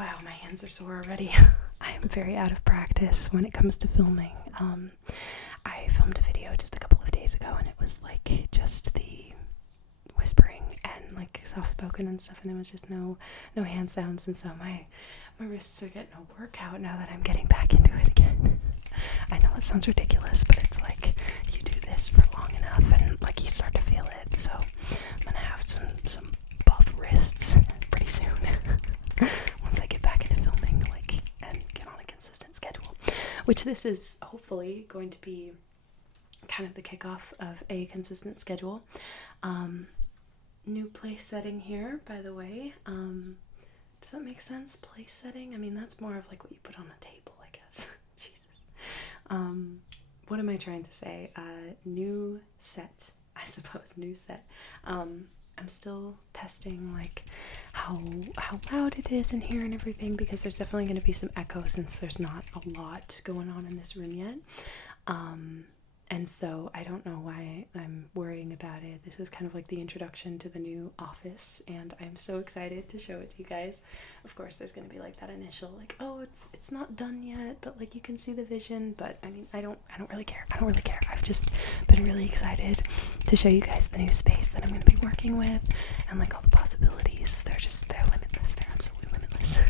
Wow, my hands are sore already. I am very out of practice when it comes to filming. I filmed a video just a couple of days ago, and it was like just the whispering and like soft spoken and stuff, and there was just no hand sounds, and so my wrists are getting a workout now that I'm getting back into it again. I know that sounds ridiculous, but it's like you do this for long enough and like you start to feel it. So I'm gonna have some buff wrists pretty soon once I get back into filming, like, and get on a consistent schedule, which this is hopefully going to be kind of the kickoff of a consistent schedule. New place setting here, by the way. Does that make sense? Place setting? I mean, that's more of like what you put on a table, I guess. Jesus. What am I trying to say? New set, I suppose. New set. I'm still testing like how loud it is in here and everything, because there's definitely going to be some echo since there's not a lot going on in this room yet. And so I don't know why I'm worrying about it. This is kind of like the introduction to the new office, and I'm so excited to show it to you guys. Of course, there's going to be like that initial like, oh, it's not done yet, but like you can see the vision. But I mean, I don't really care. I've just been really excited to show you guys the new space that I'm going to be working with, and like all the possibilities. They're limitless. They're absolutely limitless.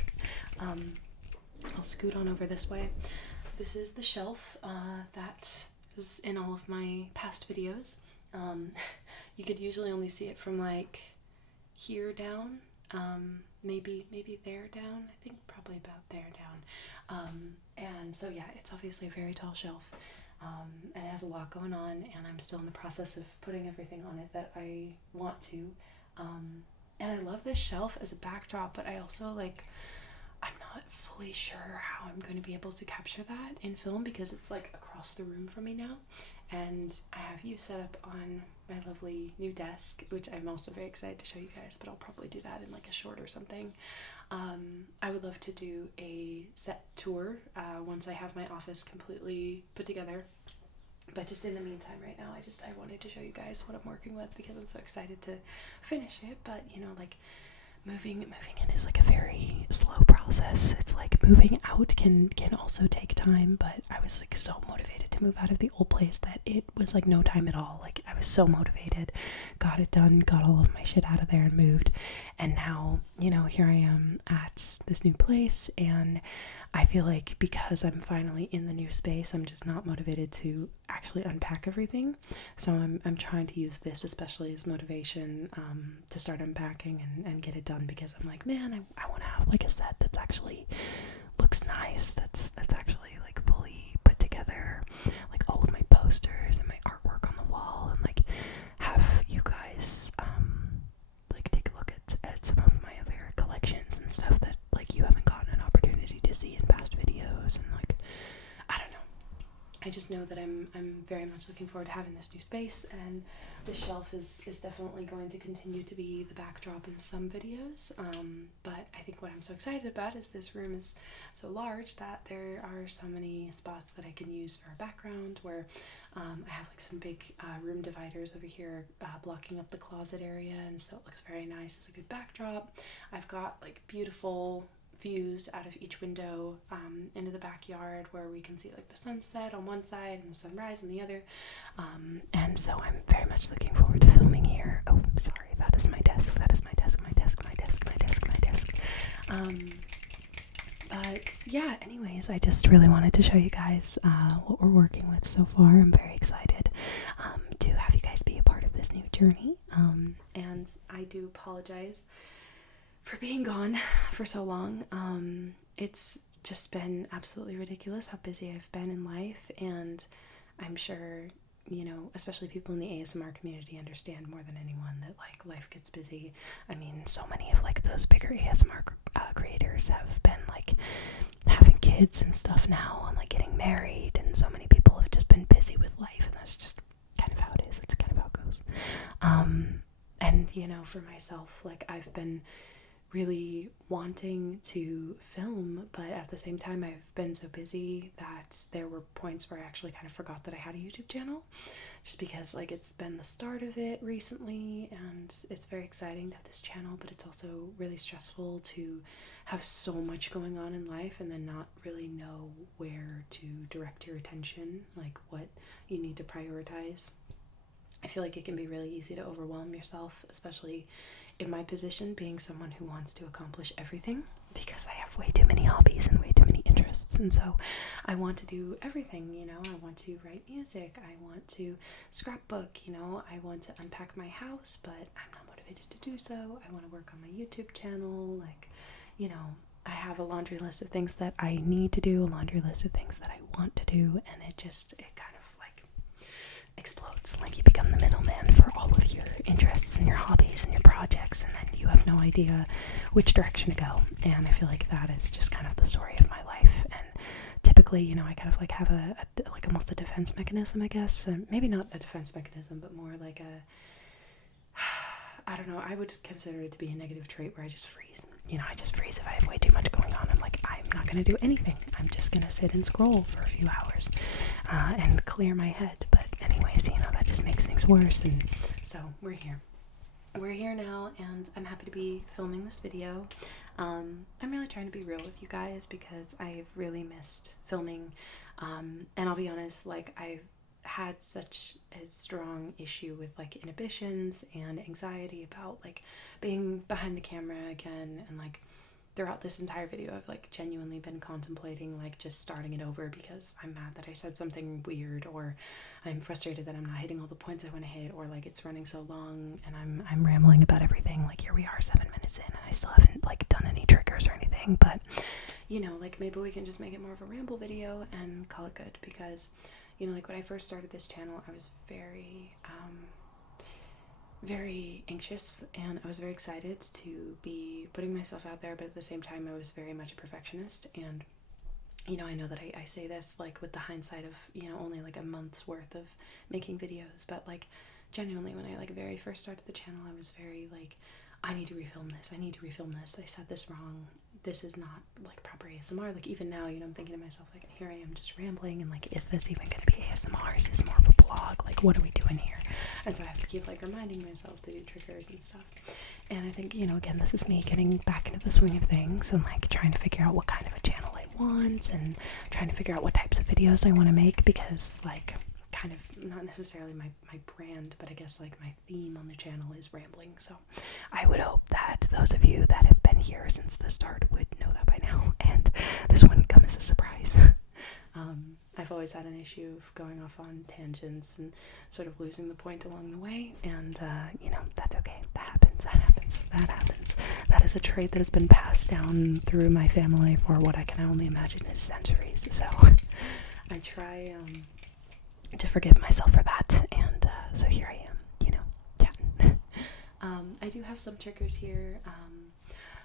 I'll scoot on over this way. This is the shelf that was in all of my past videos. You could usually only see it from like here down, maybe there down. I think probably about there down. And so yeah, it's obviously a very tall shelf, and it has a lot going on, and I'm still in the process of putting everything on it that I want to. And I love this shelf as a backdrop, but I also I'm not fully sure how I'm going to be able to capture that in film, because it's like across the room from me now, and I have you set up on my lovely new desk, which I'm also very excited to show you guys, but I'll probably do that in like a short or something. I would love to do a set tour once I have my office completely put together, but just in the meantime right now, I wanted to show you guys what I'm working with, because I'm so excited to finish it. But you know, like, moving in is like a very slow process. It's like moving out can also take time, but I was like so motivated to move out of the old place that it was like no time at all. Like, I was so motivated, got it done, got all of my shit out of there and moved. And now, you know, here I am at this new place, and I feel like because I'm finally in the new space, I'm just not motivated to actually unpack everything. So I'm trying to use this especially as motivation to start unpacking and get it done, because I'm like, man, I want to have like a set that's actually looks nice, that's actually like fully put together, like all of my posters and my artwork on the wall, and like have you guys like take a look at some of my other collections and stuff that like you haven't gotten an opportunity to see in past videos. And like, I don't know, I just know that I'm very much looking forward to having this new space, and this shelf is definitely going to continue to be the backdrop in some videos. But I think what I'm so excited about is this room is so large that there are so many spots that I can use for a background, where I have like some big room dividers over here blocking up the closet area, and so it looks very nice as a good backdrop. I've got like beautiful views out of each window into the backyard, where we can see like the sunset on one side and the sunrise on the other, and so I'm very much looking forward to filming here. Oh, sorry, that is my desk. But yeah, anyways, I just really wanted to show you guys what we're working with so far. I'm very excited to have you guys be a part of this new journey, and I do apologize for being gone for so long. It's just been absolutely ridiculous how busy I've been in life, and I'm sure, you know, especially people in the ASMR community understand more than anyone that like life gets busy. I mean, so many of like those bigger ASMR creators have been like having kids and stuff now, and like getting married, and so many people have just been busy with life, and that's just kind of how it is. It's kind of how it goes. And you know, for myself, like, I've been really wanting to film, but at the same time I've been so busy that there were points where I actually kind of forgot that I had a YouTube channel, just because like it's been the start of it recently and it's very exciting to have this channel, but it's also really stressful to have so much going on in life and then not really know where to direct your attention, like what you need to prioritize. I feel like it can be really easy to overwhelm yourself, especially in my position, being someone who wants to accomplish everything, because I have way too many hobbies and way too many interests, and so I want to do everything, you know. I want to write music, I want to scrapbook, you know, I want to unpack my house, but I'm not motivated to do so. I want to work on my YouTube channel, like, you know, I have a laundry list of things that I need to do, a laundry list of things that I want to do, and it kind of like explodes. Like you become the middleman for all of your interests and your hobbies and your projects, and then you have no idea which direction to go. And I feel like that is just kind of the story of my life. And typically, you know, I kind of like have a like almost a defense mechanism, I guess. Maybe not a defense mechanism, but more like a I don't know, I would consider it to be a negative trait where I just freeze. You know, I just freeze if I have way too much going on. I'm like, I'm not going to do anything. I'm just going to sit and scroll for a few hours and clear my head. But anyways, you know, that just makes things worse. And so we're here. We're here now, and I'm happy to be filming this video. I'm really trying to be real with you guys because I've really missed filming. And I'll be honest, like I've had such a strong issue with like inhibitions and anxiety about like being behind the camera again, and like throughout this entire video I've like genuinely been contemplating like just starting it over because I'm mad that I said something weird, or I'm frustrated that I'm not hitting all the points I want to hit, or like it's running so long and I'm rambling about everything. Like here we are 7 minutes in and I still haven't like done any triggers or anything, but you know, like maybe we can just make it more of a ramble video and call it good, because you know, like when I first started this channel, I was very anxious, and I was very excited to be putting myself out there, but at the same time, I was very much a perfectionist. And, you know, I know that I say this like with the hindsight of, you know, only like a month's worth of making videos, but like genuinely when I like very first started the channel, I was very like, I need to refilm this, I said this wrong, this is not like proper ASMR. Like even now, you know, I'm thinking to myself like, here I am just rambling, and like, is this even gonna be ASMR? Is this more of a blog? Like what are we doing here? And so I have to keep like reminding myself to do triggers and stuff. And I think, you know, again, this is me getting back into the swing of things and like trying to figure out what kind of a channel I want, and trying to figure out what types of videos I want to make, because like kind of not necessarily my brand, but I guess like my theme on the channel is rambling. So I would hope that those of you that have been here since the start would know that by now, and this wouldn't come as a surprise. I've always had an issue of going off on tangents and sort of losing the point along the way, and you know, that's okay. That happens. That is a trait that has been passed down through my family for what I can only imagine is centuries. So I try to forgive myself for that, and so here I am, you know, chatting. I do have some triggers here,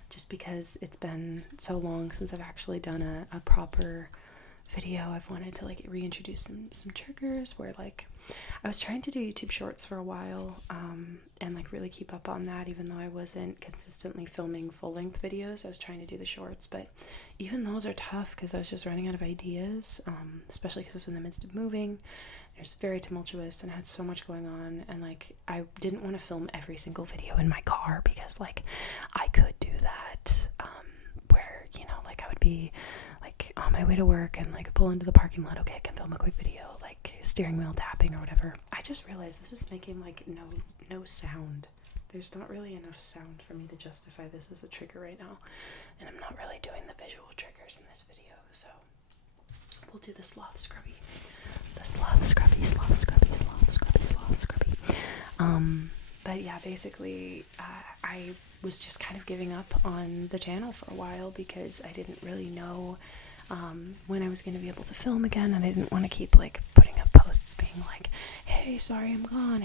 just because it's been so long since I've actually done a proper video. I've wanted to like reintroduce some triggers where like I was trying to do YouTube shorts for a while, and like really keep up on that, even though I wasn't consistently filming full-length videos. I was trying to do the shorts, but even those are tough because I was just running out of ideas, especially because I was in the midst of moving. It was very tumultuous and I had so much going on, and like I didn't want to film every single video in my car, because like I could do that, where, you know, like I would be like on my way to work and like pull into the parking lot, okay, I can film a quick video, like steering wheel tapping or whatever. I just realized this is making like no sound. There's not really enough sound for me to justify this as a trigger right now, and I'm not really doing the visual triggers in this video, so we'll do the sloth scrubby. But yeah, basically I was just kind of giving up on the channel for a while because I didn't really know when I was going to be able to film again, and I didn't want to keep like putting up posts being like, hey, sorry I'm gone,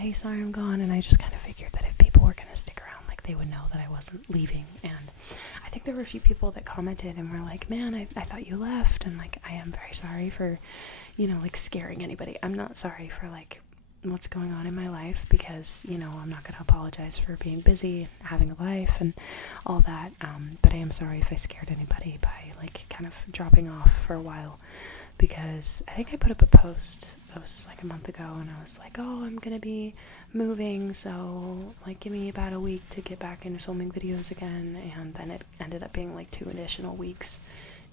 and I just kind of figured that if people were going to stick around, like they would know that I wasn't leaving. And I think there were a few people that commented and were like, man, I thought you left, and like I am very sorry for, you know, like scaring anybody. I'm not sorry for like what's going on in my life, because, you know, I'm not going to apologize for being busy and having a life and all that, but I am sorry if I scared anybody by, like, kind of dropping off for a while, because I think I put up a post that was like a month ago, and I was like, oh, I'm going to be moving, so, like, give me about a week to get back into filming videos again, and then it ended up being, like, 2 additional weeks,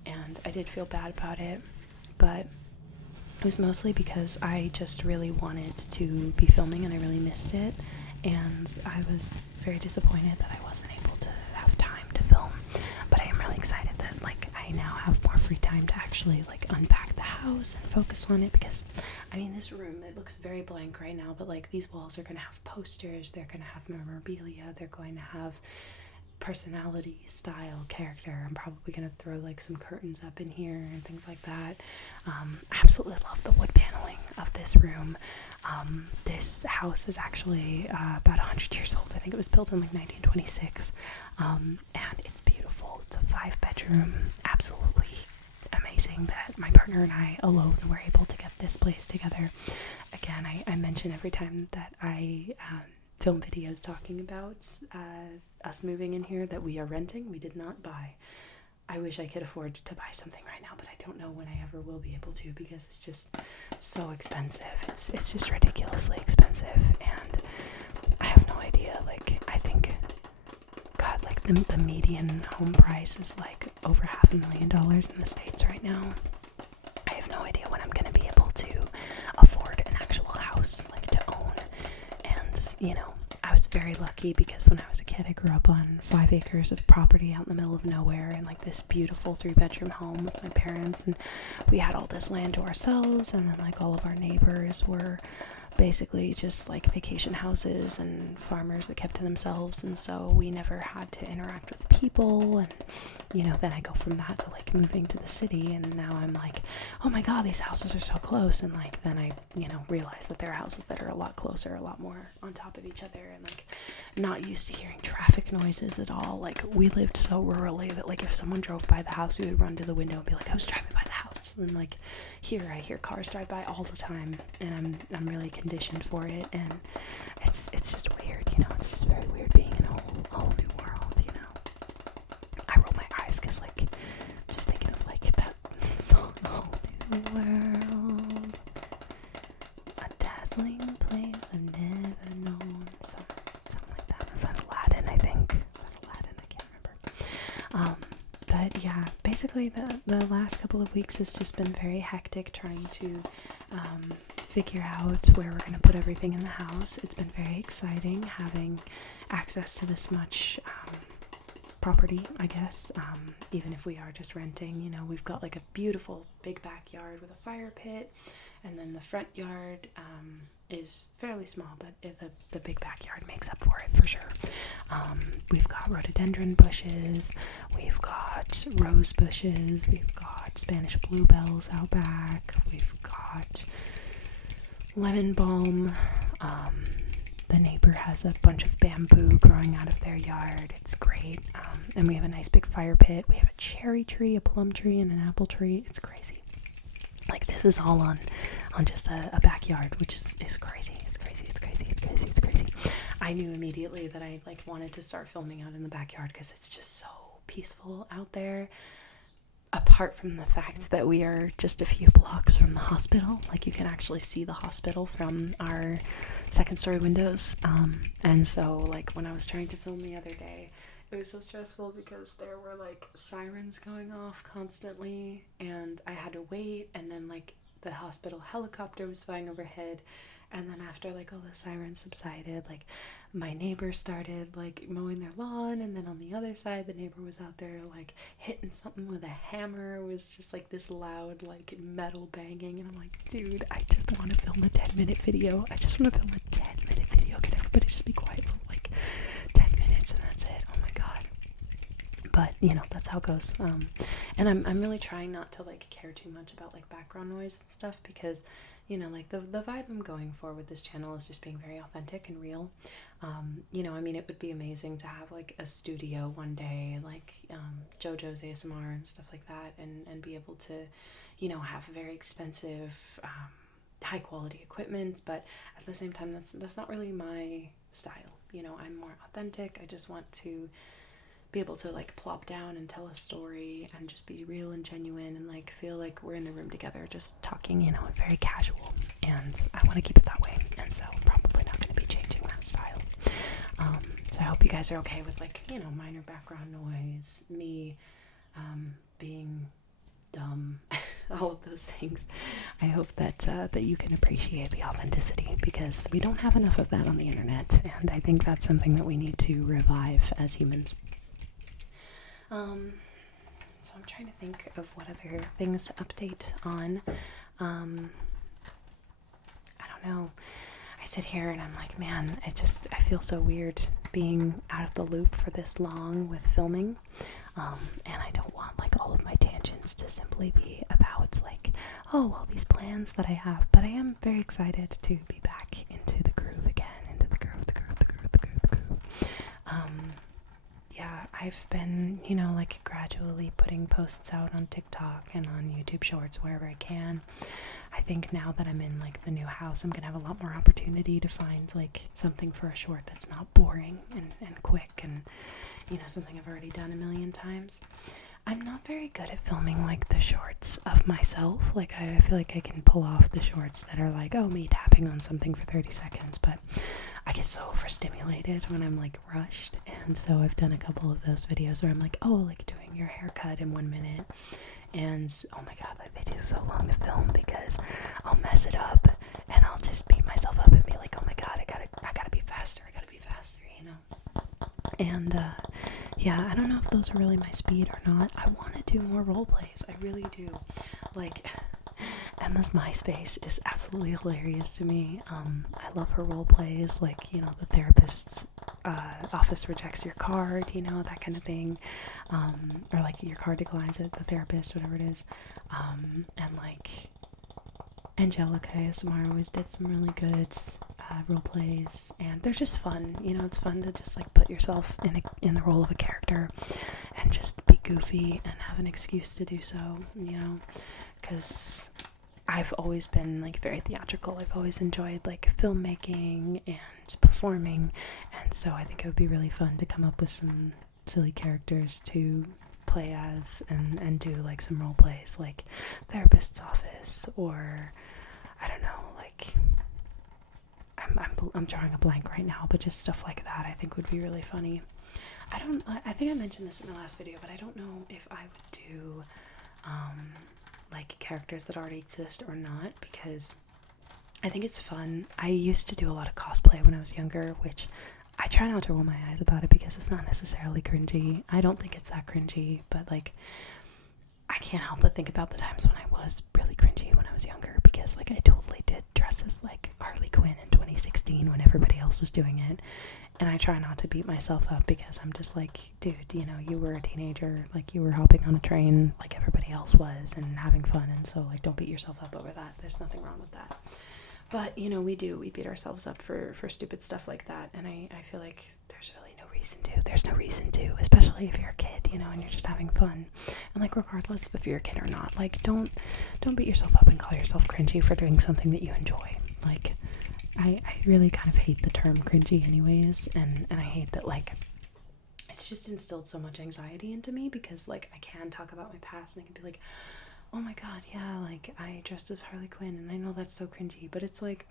and I did feel bad about it, but it was mostly because I just really wanted to be filming and I really missed it, and I was very disappointed that I wasn't able to have time to film. But I am really excited that, like, I now have more free time to actually, like, unpack the house and focus on it, because I mean, this room, it looks very blank right now, but, like, these walls are going to have posters, they're going to have memorabilia, they're going to have personality, style, character. I'm probably gonna throw, like, some curtains up in here and things like that. I absolutely love the wood paneling of this room. This house is actually about 100 years old. I think it was built in, like, 1926, and it's beautiful. It's a 5-bedroom, absolutely amazing that my partner and I alone were able to get this place together. Again, I mention every time that I film videos talking about us moving in here that we are renting. We did not buy. I wish I could afford to buy something right now, but I don't know when I ever will be able to, because it's just so expensive. It's just ridiculously expensive, and I have no idea. Like, I think, God, like, the median home price is, like, over $500,000 in the States right now. I have no idea when I'm going to be able to afford an actual house, like, to own. And, you know, I was very lucky, because when I was a kid, I grew up on 5 acres of property out in the middle of nowhere, and, like, this beautiful 3-bedroom home with my parents, and we had all this land to ourselves, and then, like, all of our neighbors were basically just, like, vacation houses and farmers that kept to themselves, and so we never had to interact with people. And, you know, then I go from that to, like, moving to the city, and now I'm like, oh my god, these houses are so close, and, like, then I, you know, realize that there are houses that are a lot closer, a lot more on top of each other, and, like, not used to hearing traffic noises at all. Like, we lived so rurally that, like, if someone drove by the house, we would run to the window and be like, who's driving by the house? And, like, here I hear cars drive by all the time, and I'm really conditioned for it, and it's just weird, you know. It's just very weird being in a whole new world, you know. I roll my eyes because, like, just thinking of, like, that song, A Whole New World, a dazzling place I've never known, something like that. Is that Aladdin, I think? Is that Aladdin? I can't remember. But yeah, basically the last couple of weeks has just been very hectic, trying to figure out where we're going to put everything in the house. It's been very exciting having access to this much property, I guess, even if we are just renting. You know, we've got, like, a beautiful big backyard with a fire pit, and then the front yard is fairly small, but the big backyard makes up for it for sure. We've got rhododendron bushes, we've got rose bushes, we've got Spanish bluebells out back, we've got lemon balm. The neighbor has a bunch of bamboo growing out of their yard. It's great. And we have a nice big fire pit. We have a cherry tree, a plum tree, and an apple tree. It's crazy. Like, this is all on just a backyard, which is crazy. It's crazy. It's crazy. It's crazy. It's crazy. I knew immediately that I, like, wanted to start filming out in the backyard, because it's just so peaceful out there. Apart from the fact that we are just a few blocks from the hospital, like, you can actually see the hospital from our second-story windows, and so, like, when I was trying to film the other day, it was so stressful because there were, like, sirens going off constantly, and I had to wait, and then, like, the hospital helicopter was flying overhead, and then after, like, all the sirens subsided, like, my neighbor started, like, mowing their lawn, and then on the other side, the neighbor was out there, like, hitting something with a hammer. It was just, like, this loud, like, metal banging, and I'm like, dude, I just want to film a 10-minute video. I just want to film a 10-minute video. Can everybody just be quiet for, like, 10 minutes, and that's it? Oh my god. But, you know, that's how it goes. And I'm really trying not to, like, care too much about, like, background noise and stuff, because, you know, like, the vibe I'm going for with this channel is just being very authentic and real. You know, I mean, it would be amazing to have, like, a studio one day, like, JoJo's ASMR and stuff like that, and be able to, you know, have very expensive high quality equipment, but at the same time, that's not really my style. You know, I'm more authentic. I just want to be able to like plop down and tell a story and just be real and genuine and like feel like we're in the room together just talking, you know, very casual, and I want to keep it that way, and so I'm probably not going to be changing that style. So I hope you guys are okay with like, you know, minor background noise, me being dumb, all of those things. I hope that that you can appreciate the authenticity, because we don't have enough of that on the internet, and I think that's something that we need to revive as humans. So I'm trying to think of what other things to update on. I don't know. I sit here and I'm like, man, I feel so weird being out of the loop for this long with filming. And I don't want like all of my tangents to simply be about like, oh, all these plans that I have. But I am very excited to be back into the groove again, into the groove. Yeah, I've been, you know, like gradually putting posts out on TikTok and on YouTube Shorts wherever I can. I think now that I'm in like the new house, I'm gonna have a lot more opportunity to find like something for a short that's not boring and quick, and, you know, something I've already done a million times. I'm not very good at filming like the shorts of myself. Like I feel like I can pull off the shorts that are like, oh, me tapping on something for 30 seconds, but I get so overstimulated when I'm like rushed. And so I've done a couple of those videos where I'm like, oh, like doing your haircut in 1 minute. And oh my god, like they take so long to film because I'll mess it up and I'll just beat myself up and be like, oh my god, I gotta be faster, you know? And yeah, I don't know if those are really my speed or not. I want to do more role plays. I really do. Like, Emma's MySpace is absolutely hilarious to me. I love her role plays, like, you know, the therapist's office rejects your card, you know, that kind of thing. Or like your card declines it, the therapist, whatever it is. And like Angelica ASMR always did some really good role plays, and they're just fun. You know, it's fun to just like put yourself in the role of a character and just be goofy and have an excuse to do so. You know, because I've always been like very theatrical. I've always enjoyed like filmmaking and performing, and so I think it would be really fun to come up with some silly characters to play as and do like some role plays, like therapist's office, or I don't know, like I'm drawing a blank right now, but just stuff like that I think would be really funny. I think I mentioned this in the last video, but I don't know if I would do like characters that already exist or not, because I think it's fun. I used to do a lot of cosplay when I was younger, which I try not to roll my eyes about it because it's not necessarily cringy. I don't think it's that cringy, but like I can't help but think about the times when I was really cringy when I was younger, because like I totally did dress as like Harley Quinn in 2016 when everybody else was doing it, and I try not to beat myself up because I'm just like, dude, you know, you were a teenager, like you were hopping on a train like everybody else was and having fun, and so like don't beat yourself up over that. There's nothing wrong with that. But, you know, we beat ourselves up for stupid stuff like that, and I feel like there's really no reason to. There's no reason to, especially if you're a kid, you know, and you're just having fun. And, like, regardless of if you're a kid or not, like, don't beat yourself up and call yourself cringy for doing something that you enjoy. Like, I really kind of hate the term cringy anyways, and I hate that, like, it's just instilled so much anxiety into me, because, like, I can talk about my past and I can be like, oh my god, yeah, like, I dressed as Harley Quinn, and I know that's so cringy, but it's like,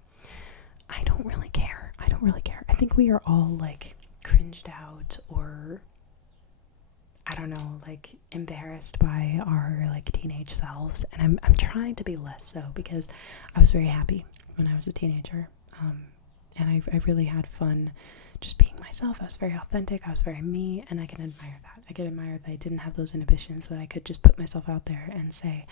I don't really care. I think we are all, like, cringed out, or, I don't know, like, embarrassed by our, like, teenage selves, and I'm trying to be less so, because I was very happy when I was a teenager, and I really had fun just being myself. I was very authentic, I was very me, and I can admire that. I can admire that I didn't have those inhibitions, that I could just put myself out there and say,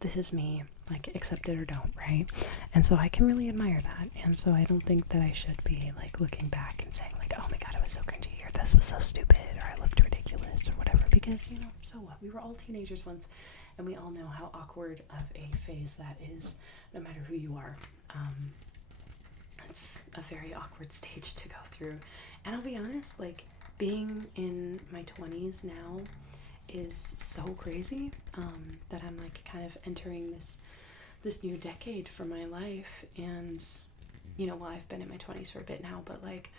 this is me, like, accept it or don't, right? And so I can really admire that, and so I don't think that I should be, like, looking back and saying, like, oh my god, I was so cringy, or this was so stupid, or I looked ridiculous, or whatever, because, you know, so what? We were all teenagers once, and we all know how awkward of a phase that is, no matter who you are. It's a very awkward stage to go through. And I'll be honest, like, being in my 20s now is so crazy, that I'm, like, kind of entering this this new decade for my life. And, you know, well, I've been in my 20s for a bit now, but like,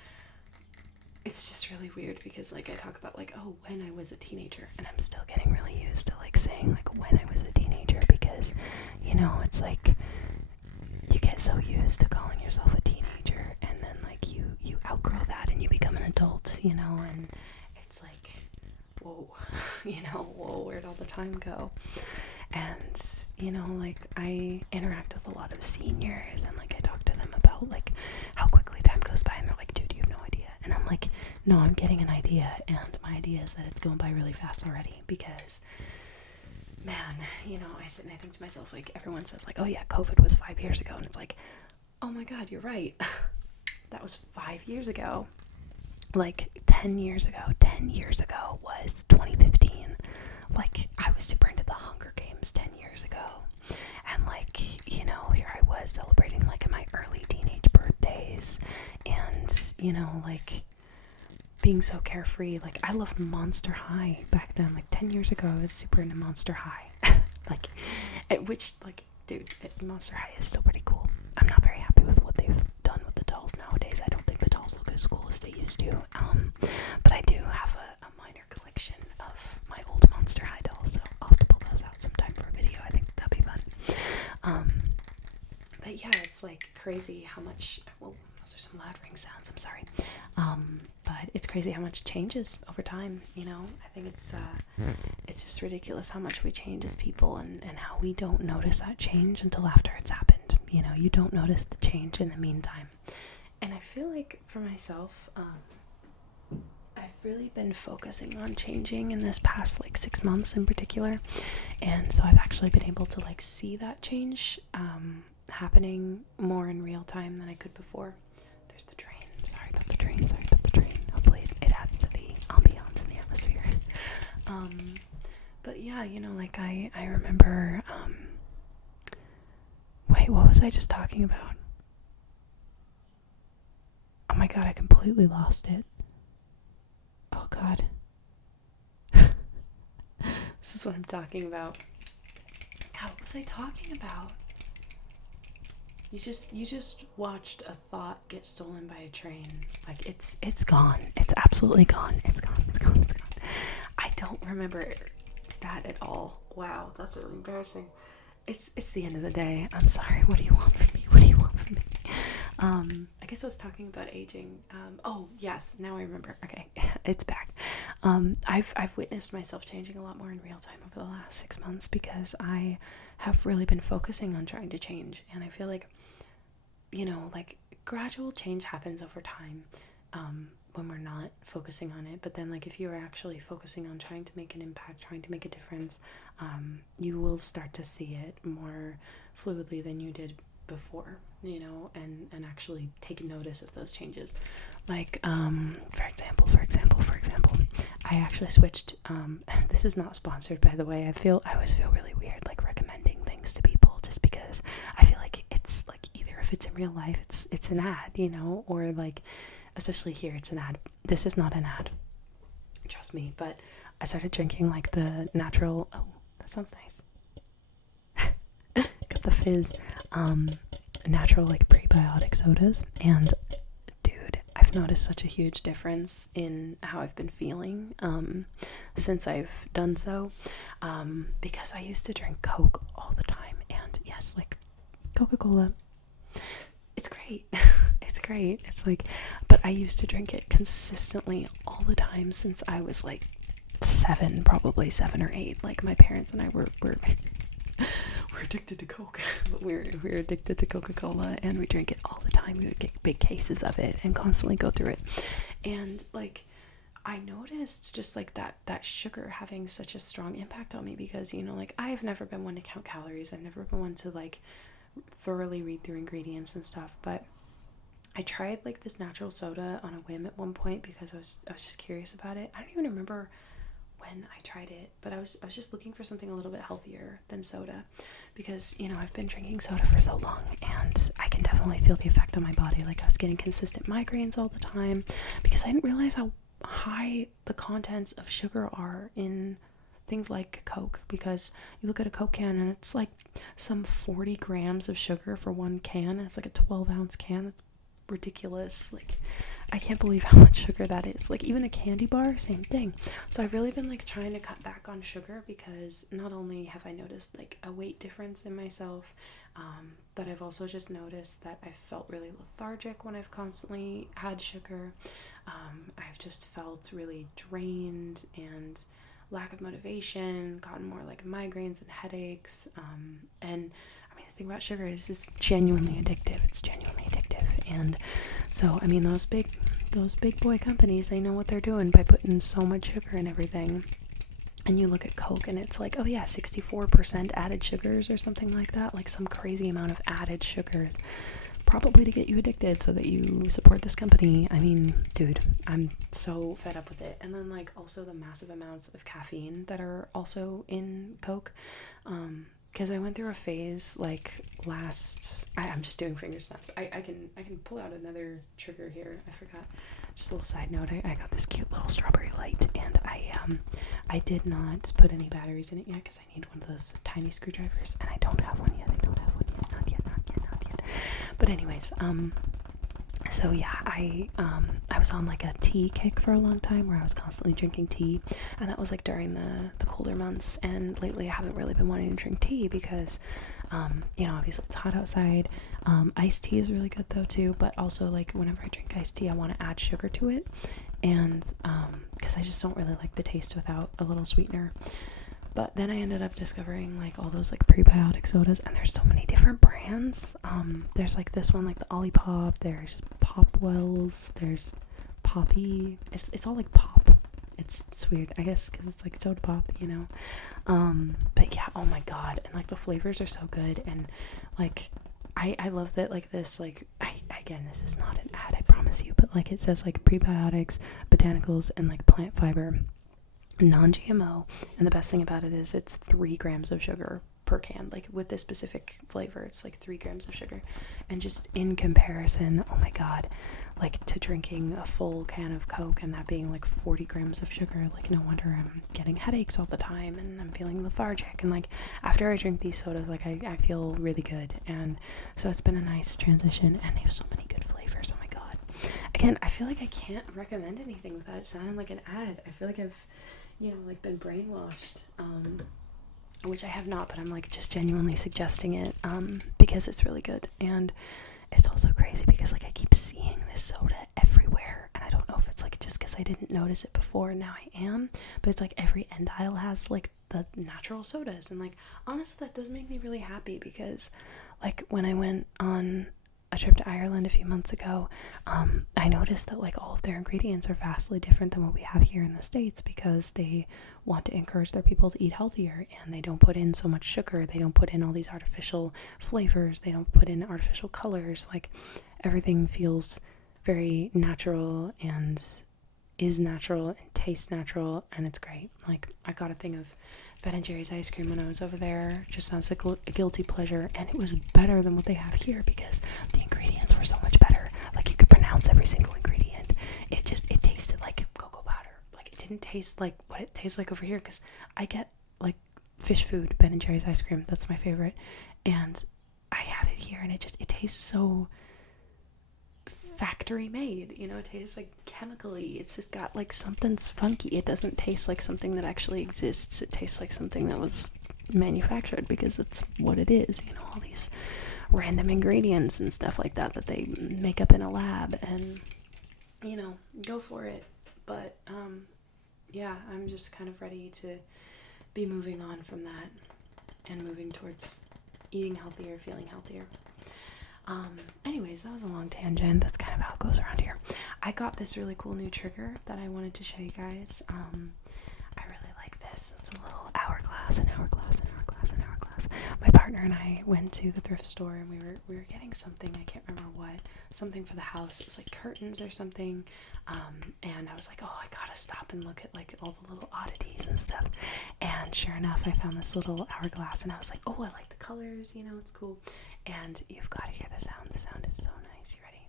it's just really weird because like I talk about like, oh, when I was a teenager, and I'm still getting really used to like saying like when I was a teenager, because, you know, it's like you get so used to calling yourself a teenager, and then like you outgrow that and you become an adult, you know, and it's like, whoa, you know, whoa, where'd all the time go? And, you know, like I interact with a lot of seniors, and like I talk to them about like how quickly time goes by, and they're like, dude, you have no idea. And I'm like, no, I'm getting an idea, and my idea is that it's going by really fast already, because man, you know, I sit and I think to myself, like, everyone says like, oh yeah, COVID was 5 years ago, and it's like, oh my god, you're right. That was 5 years ago. Like 10 years ago was 2015. Like, I was super into the Hunger Games 10 years ago, and like, you know, here I was celebrating like in my early teenage birthdays, and, you know, like being so carefree. Like, I loved Monster High back then. Like 10 years ago I was super into Monster High. Like, which, like, dude, Monster High is still pretty cool. I'm not very happy with what they've done with the dolls nowadays. I don't think the dolls look as cool as they used to. But I do have a minor collection of my old Monster High dolls, so I'll have to pull those out sometime for a video. I think that'll be fun. But yeah, it's like crazy how much, well, those are some loud ring sounds, I'm sorry. But it's crazy how much changes over time, you know. I think it's just ridiculous how much we change as people, and how we don't notice that change until after it's happened. You know, you don't notice the change in the meantime. And I feel like for myself, I've really been focusing on changing in this past like 6 months in particular, and so I've actually been able to like see that change happening more in real time than I could before. There's the train. Sorry about the train. Hopefully it adds to the ambiance and the atmosphere. But yeah, you know, like I remember, wait, what was I just talking about? Oh my god, I completely lost it. Oh god. This is what I'm talking about. God, what was I talking about? You just watched a thought get stolen by a train. Like, it's gone. It's absolutely gone. It's gone. I don't remember that at all. Wow, that's really embarrassing. It's the end of the day. I'm sorry. What do you want from me? I guess I was talking about aging. Oh yes, now I remember. Okay, it's back. I've witnessed myself changing a lot more in real time over the last 6 months, because I have really been focusing on trying to change, and I feel like, you know, like gradual change happens over time when we're not focusing on it. But then, like, if you are actually focusing on trying to make an impact, trying to make a difference, you will start to see it more fluidly than you did before, you know, and actually take notice of those changes. Like, for example, I actually switched, this is not sponsored, by the way. I always feel really weird, like, recommending things to people, just because I feel like it's, like, either if it's in real life, it's an ad, you know, or, like, especially here, it's an ad. This is not an ad, trust me, but I started drinking, like, the natural, oh, that sounds nice. Got the fizz, natural, like, prebiotic sodas, and dude, I've noticed such a huge difference in how I've been feeling since I've done so, because I used to drink Coke all the time, and yes, like, Coca-Cola, it's great. It's like, but I used to drink it consistently all the time since I was like 7, probably 7 or 8. Like, my parents and I were we're addicted to Coke, but we're addicted to Coca-Cola, and we drink it all the time. We would get big cases of it and constantly go through it. And like, I noticed just like that sugar having such a strong impact on me, because, you know, like, I've never been one to count calories. I've never been one to like thoroughly read through ingredients and stuff, but I tried like this natural soda on a whim at one point because I was just curious about it. I don't even remember when I tried it, but I was just looking for something a little bit healthier than soda, because, you know, I've been drinking soda for so long, and I can definitely feel the effect on my body. Like, I was getting consistent migraines all the time because I didn't realize how high the contents of sugar are in things like Coke, because you look at a Coke can and it's like some 40 grams of sugar for one can. It's like a 12-ounce can. It's ridiculous. Like, I can't believe how much sugar that is. Like, even a candy bar, same thing. So I've really been like trying to cut back on sugar, because not only have I noticed like a weight difference in myself, but I've also just noticed that I've felt really lethargic when I've constantly had sugar. I've just felt really drained and lack of motivation, gotten more like migraines and headaches. And I mean, the thing about sugar is it's genuinely addictive. It's genuinely addictive. And so, I mean, those big boy companies, they know what they're doing by putting so much sugar in everything. And you look at Coke and it's like, oh yeah, 64% added sugars or something like that, like some crazy amount of added sugars, probably to get you addicted so that you support this company. I mean, dude, I'm so fed up with it. And then like also the massive amounts of caffeine that are also in Coke, because I went through a phase like I'm just doing finger snaps. I can pull out another trigger here. I forgot. Just a little side note. I got this cute little strawberry light, and I did not put any batteries in it yet because I need one of those tiny screwdrivers, and I don't have one yet. Not yet. But anyways, so yeah, I was on like a tea kick for a long time where I was constantly drinking tea, and that was like during the colder months. And lately I haven't really been wanting to drink tea because obviously it's hot outside. Iced tea is really good though too, but also like whenever I drink iced tea I want to add sugar to it, and because I just don't really like the taste without a little sweetener. But then I ended up discovering like all those like prebiotic sodas, and there's so many different brands. There's like this one, like the Olipop, there's Popwells, there's Poppy. It's all like pop. It's weird, I guess, because it's like soda pop, But yeah, oh my god, and like the flavors are so good, and like I love that like this, like again, this is not an ad, I promise you, but like it says like prebiotics, botanicals, and like plant fiber, non-GMO, and the best thing about it is it's 3 grams of sugar per can. Like with this specific flavor, it's like 3 grams of sugar, and just in comparison, oh my god, like to drinking a full can of Coke and that being like 40 grams of sugar, like no wonder I'm getting headaches all the time and I'm feeling lethargic. And like after I drink these sodas, like I feel really good, and so it's been a nice transition, and they have so many good flavors. Oh my god, again, I feel like I can't recommend anything without it sounding like an ad. I feel like I've like been brainwashed, which I have not, but I'm like just genuinely suggesting it, because it's really good. And it's also crazy because like I keep seeing this soda everywhere, and I don't know if it's like just because I didn't notice it before and now I am, but it's like every end aisle has like the natural sodas, and like honestly that does make me really happy, because like when I went on a trip to Ireland a few months ago, I noticed that like all of their ingredients are vastly different than what we have here in the States, because they want to encourage their people to eat healthier, and they don't put in so much sugar, they don't put in all these artificial flavors, they don't put in artificial colors. Like everything feels very natural and is natural and tastes natural, and it's great. Like I got a thing of Ben & Jerry's ice cream when I was over there, just sounds like a guilty pleasure, and it was better than what they have here because the ingredients were so much better. Like you could pronounce every single ingredient. It tasted like cocoa powder. Like it didn't taste like what it tastes like over here, because I get like fish food, Ben & Jerry's ice cream, that's my favorite, and I have it here, and it tastes so factory made, it tastes like chemically. It's just got like something's funky. It doesn't taste like something that actually exists. It tastes like something that was manufactured, because it's what it is, all these random ingredients and stuff like that they make up in a lab, and go for it. But yeah, I'm just kind of ready to be moving on from that and moving towards eating healthier, feeling healthier. Anyways, that was a long tangent. That's kind of how it goes around here. I got this really cool new trigger that I wanted to show you guys. I really like this. It's a little hourglass. My partner and I went to the thrift store, and we were getting something, I can't remember what, something for the house. It was like curtains or something. And I was like, oh, I gotta stop and look at like all the little oddities and stuff. And sure enough, I found this little hourglass, and I was like, oh, I like the colors, it's cool. And you've got to hear the sound. The sound is so nice. You ready?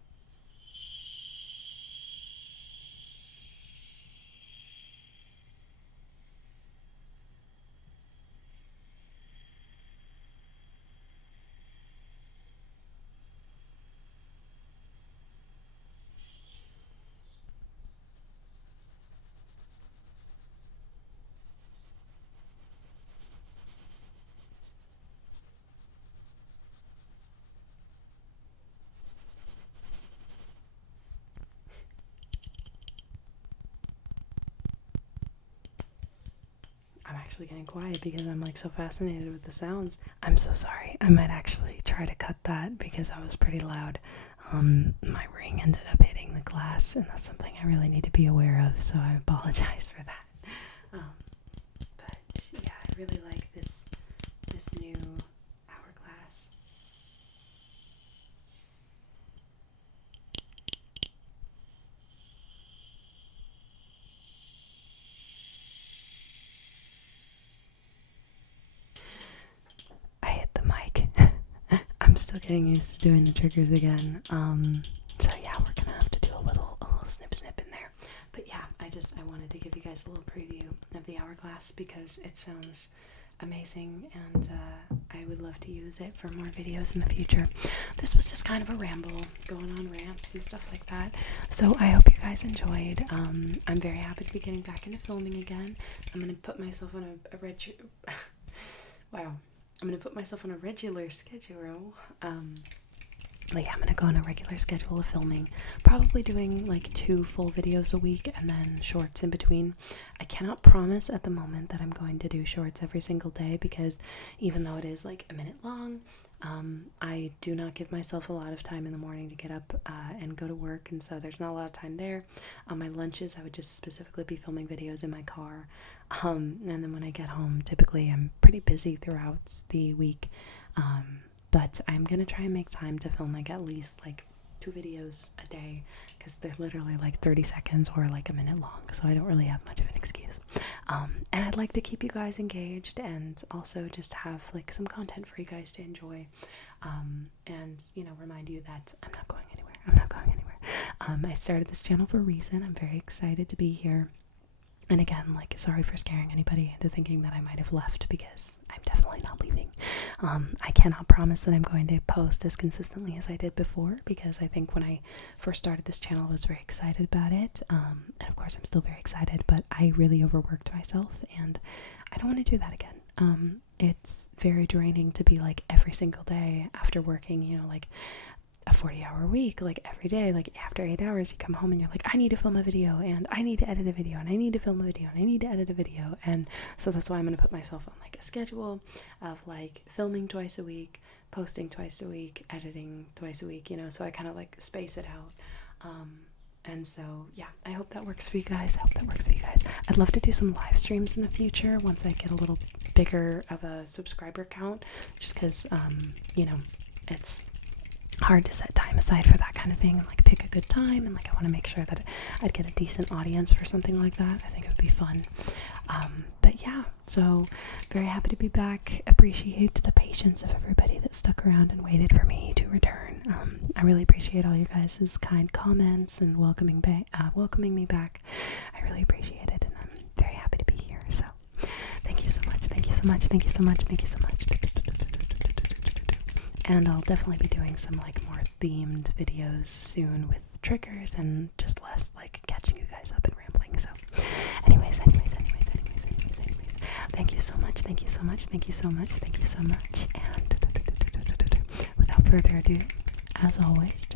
actually getting quiet because I'm like so fascinated with the sounds. I'm so sorry. I might actually try to cut that because that was pretty loud. My ring ended up hitting the glass, and that's something I really need to be aware of, so I apologize for that. But yeah, I really like this new hourglass. I hit the mic. I'm still getting used to doing the triggers again. So yeah, we're gonna have to do a little snip in there. But yeah, I wanted to give you guys a little preview of the hourglass because it sounds amazing, and I would love to use it for more videos in the future. This was just kind of a ramble, going on rants and stuff like that. So I hope you guys enjoyed. I'm very happy to be getting back into filming again. I'm gonna put myself on wow. I'm gonna put myself on a regular schedule. But yeah, I'm gonna go on a regular schedule of filming, probably doing like 2 full videos a week and then shorts in between. I cannot promise at the moment that I'm going to do shorts every single day because even though it is like a minute long, I do not give myself a lot of time in the morning to get up and go to work, and so there's not a lot of time there. On my lunches, I would just specifically be filming videos in my car, and then when I get home, typically I'm pretty busy throughout the week. But I'm gonna try and make time to film like at least like 2 videos a day because they're literally like 30 seconds or like a minute long, so I don't really have much of an excuse. And I'd like to keep you guys engaged and also just have like some content for you guys to enjoy, and remind you that I'm not going anywhere. I started this channel for a reason. I'm very excited to be here. And again, like, sorry for scaring anybody into thinking that I might have left, because I'm definitely not leaving. I cannot promise that I'm going to post as consistently as I did before, because I think when I first started this channel, I was very excited about it. And of course, I'm still very excited, but I really overworked myself, and I don't want to do that again. It's very draining to be like every single day after working, like a 40-hour week, like every day, like after 8 hours you come home and you're like, I need to film a video, and I need to edit a video, and I need to film a video, and I need to edit a video. And so that's why I'm going to put myself on like a schedule of like filming twice a week, posting twice a week, editing twice a week, so I kind of like space it out. And so yeah, I hope that works for you guys. I'd love to do some live streams in the future once I get a little bigger of a subscriber count, just because it's hard to set time aside for that kind of thing and like pick a good time, and like I want to make sure that I'd get a decent audience for something like that. I think it would be fun. But yeah, so very happy to be back. Appreciate the patience of everybody that stuck around and waited for me to return. I really appreciate all you guys' kind comments and welcoming me back. I really appreciate it, and I'm very happy to be here. So thank you so much. And I'll definitely be doing some like more themed videos soon with triggers and just less like catching you guys up and rambling. So anyways, thank you so much. And without further ado, as always,